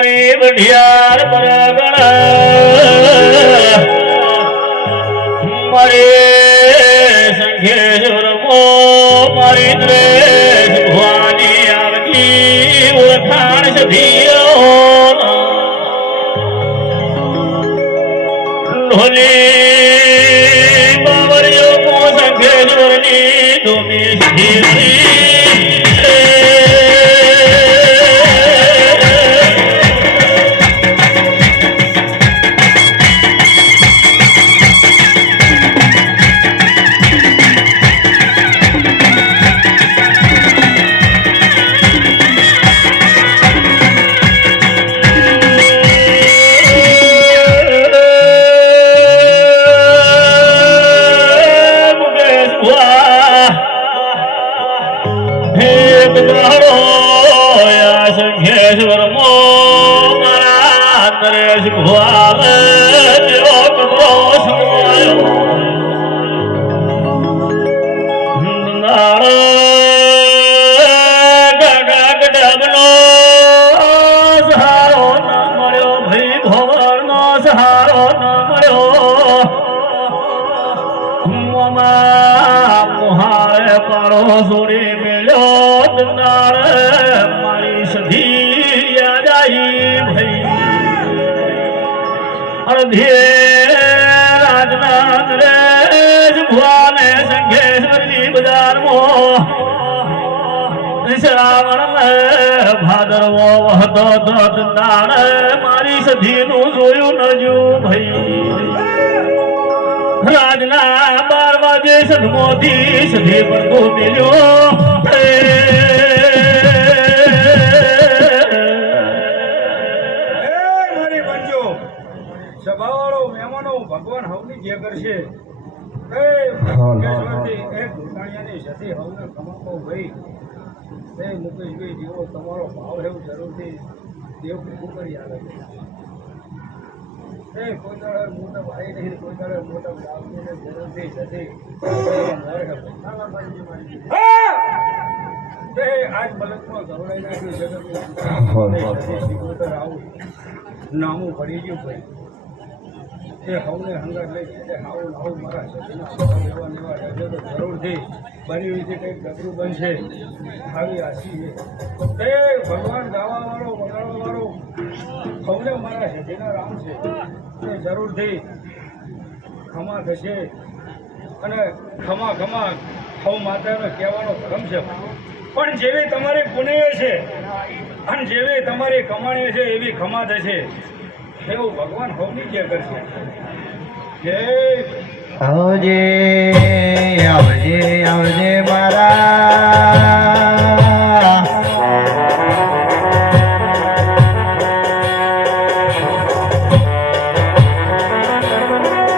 મારી બઢિયાર બરગણ મારી સંઘેશ્વર મો મારી દ્રેશ ભવાની આવજી ઓળખાણ સધીઓ ઢોલી બાવરીઓ મો સંઘેશ્વરની ડોમી સધી સંઘેશ્વર મો મારા નરેશ ભુવાલ જેવો કબરો સમાયો ગગડબનો સહારો ન મળ્યો ભાઈ ભવરનો સહારો ન મળ્યો મુહારે પાડો સોડી મેળ્યો દનાર મારી સધી યાદાઈ ભાઈ અડધે રાજના નરેશ ભુવાને સંઘેશ્વરની બજારમાં શ્રાવણ ભાદરવો વહતો દનાર મારી સધીનું જોયું નજુ ભાઈ રાજના 12 વાગે સદમોથી સધી પડતો મેલ્યો મારી બંજો સભાવાળો મહેમાનો ભગવાન હવની જે કરશે એક દુકાણિયાની સધી હવને કમાતો ભાઈ મુકેશભાઈ જેવો તમારો ભાવ એવું જરૂરથી દેવ ભેગું કરી આવે કોઈ દાડે મોટા ભાઈ નહીં કોઈ દાડે મોટા બાપને જરૂરથી સધી આજ મલકમાં ગવડાઈ નાખ્યું જગત આવું નામું પડી ગયું ભાઈ એ હવને હંગાર લઈ આવું આવું મારા સતીના લેવા લેવા રહેજો તો જરૂરથી બની રીતે કંઈક ડગરું બનશે આવી આશી છે એ ભગવાન ગાવાવાળો વગાડવાવાળો હવને મારા સતીના રામ છે એ જરૂરથી ખમા થશે અને ખમા ખમા હવ માતાનો કહેવાનો ધર્મ છે પણ જેવી તમારી પુણ્ય છે અને જેવી તમારી કમાણી છે એવી ખમા થશે એવું ભગવાન હવની જે કરશે આવજે આવજે આવજે મારા